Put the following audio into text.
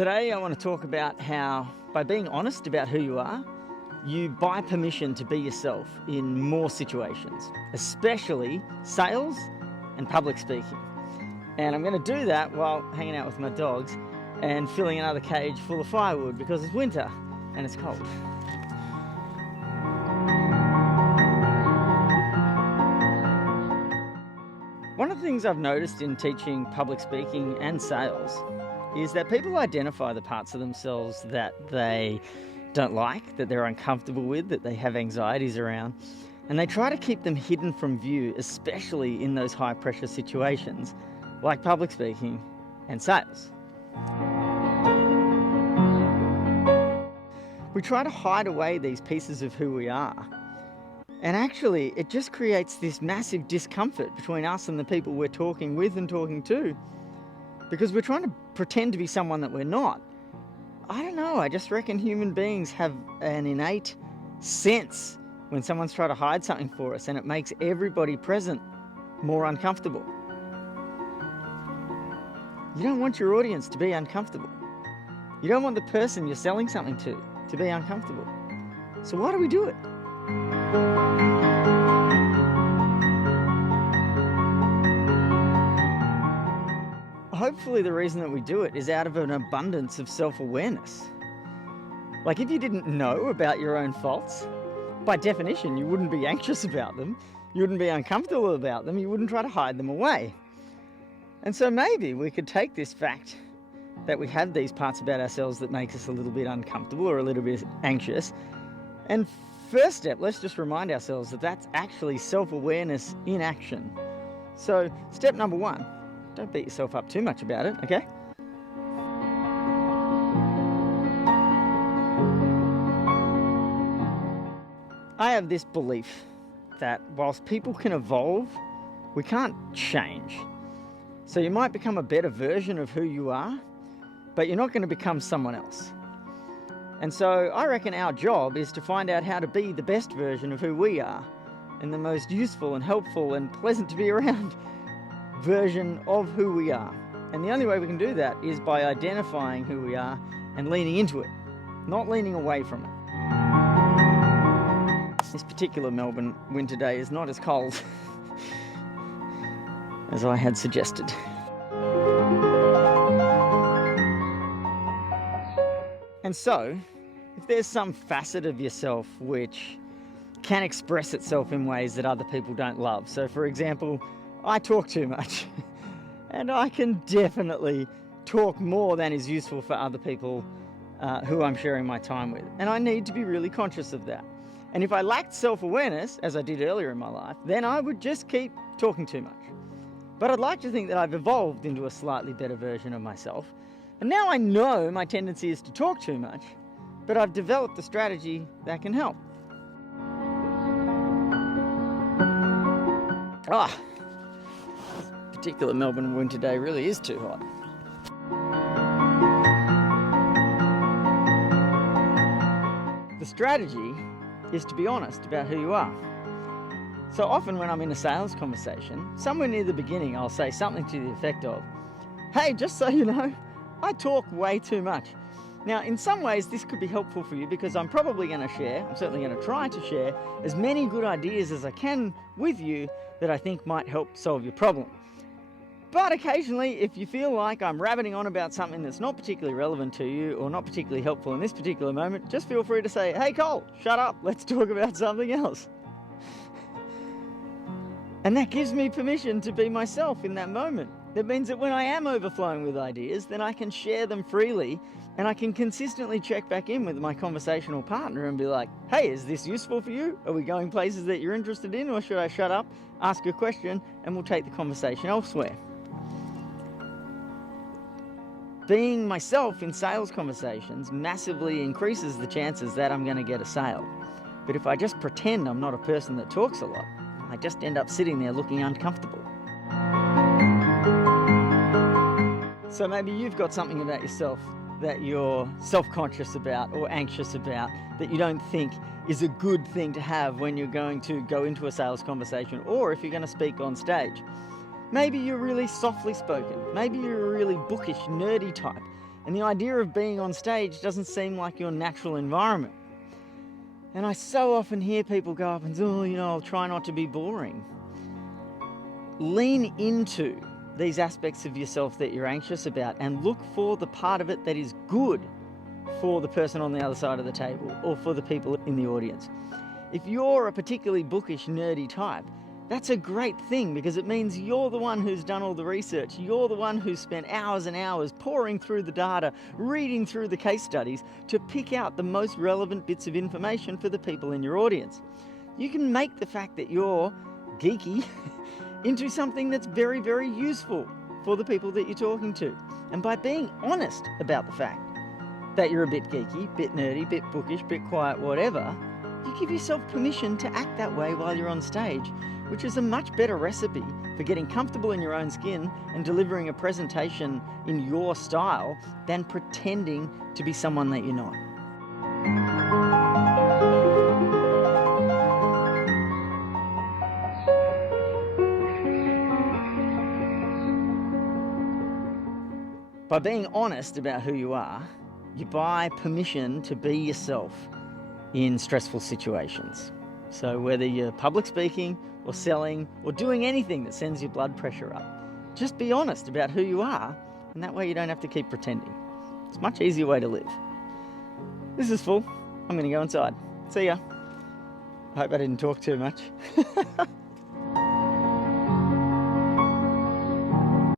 Today I want to talk about how, by being honest about who you are, you buy permission to be yourself in more situations, especially sales and public speaking. And I'm going to do that while hanging out with my dogs and filling another cage full of firewood because it's winter and it's cold. One of the things I've noticed in teaching public speaking and sales is that people identify the parts of themselves that they don't like, that they're uncomfortable with, that they have anxieties around, and they try to keep them hidden from view, especially in those high pressure situations like public speaking and sales. We try to hide away these pieces of who we are. And actually, it just creates this massive discomfort between us and the people we're talking with and talking to, because we're trying to pretend to be someone that we're not. I don't know, I just reckon human beings have an innate sense when someone's trying to hide something for us, and it makes everybody present more uncomfortable. You don't want your audience to be uncomfortable. You don't want the person you're selling something to be uncomfortable. So why do we do it? Hopefully the reason that we do it is out of an abundance of self-awareness. Like, if you didn't know about your own faults, by definition you wouldn't be anxious about them, you wouldn't be uncomfortable about them, you wouldn't try to hide them away. And so maybe we could take this fact that we have these parts about ourselves that make us a little bit uncomfortable or a little bit anxious, and first step, let's just remind ourselves that that's actually self-awareness in action. So step number one, don't beat yourself up too much about it, okay? I have this belief that whilst people can evolve, we can't change. So you might become a better version of who you are, but you're not going to become someone else. And so I reckon our job is to find out how to be the best version of who we are, and the most useful and helpful and pleasant to be around version of who we are. And the only way we can do that is by identifying who we are and leaning into it, not leaning away from it. This particular Melbourne winter day is not as cold as I had suggested. And so, if there's some facet of yourself which can express itself in ways that other people don't love, so for example, I talk too much, and I can definitely talk more than is useful for other people who I'm sharing my time with, and I need to be really conscious of that. And if I lacked self-awareness, as I did earlier in my life, then I would just keep talking too much. But I'd like to think that I've evolved into a slightly better version of myself, and now I know my tendency is to talk too much, but I've developed a strategy that can help. This particular Melbourne winter day really is too hot. The strategy is to be honest about who you are. So often when I'm in a sales conversation, somewhere near the beginning I'll say something to the effect of, "Hey, just so you know, I talk way too much." Now, in some ways, this could be helpful for you because I'm probably going to share, I'm certainly going to try to share, as many good ideas as I can with you that I think might help solve your problem. But occasionally, if you feel like I'm rabbiting on about something that's not particularly relevant to you or not particularly helpful in this particular moment, just feel free to say, "Hey Cole, shut up, let's talk about something else." And that gives me permission to be myself in that moment. That means that when I am overflowing with ideas, then I can share them freely, and I can consistently check back in with my conversational partner and be like, "Hey, is this useful for you? Are we going places that you're interested in, or should I shut up, ask a question, and we'll take the conversation elsewhere?" Being myself in sales conversations massively increases the chances that I'm going to get a sale. But if I just pretend I'm not a person that talks a lot, I just end up sitting there looking uncomfortable. So maybe you've got something about yourself that you're self-conscious about or anxious about that you don't think is a good thing to have when you're going to go into a sales conversation or if you're going to speak on stage. Maybe you're really softly spoken. Maybe you're a really bookish, nerdy type. And the idea of being on stage doesn't seem like your natural environment. And I so often hear people go up and say, oh, I'll try not to be boring. Lean into these aspects of yourself that you're anxious about and look for the part of it that is good for the person on the other side of the table or for the people in the audience. If you're a particularly bookish, nerdy type, that's a great thing because it means you're the one who's done all the research. You're the one who's spent hours and hours poring through the data, reading through the case studies to pick out the most relevant bits of information for the people in your audience. You can make the fact that you're geeky into something that's very, very useful for the people that you're talking to. And by being honest about the fact that you're a bit geeky, bit nerdy, bit bookish, bit quiet, whatever, you give yourself permission to act that way while you're on stage, which is a much better recipe for getting comfortable in your own skin and delivering a presentation in your style than pretending to be someone that you're not. By being honest about who you are, you buy permission to be yourself in stressful situations. So whether you're public speaking or selling or doing anything that sends your blood pressure up, just be honest about who you are, and that way you don't have to keep pretending. It's a much easier way to live. This is full. I'm going to go inside. See ya. I hope I didn't talk too much.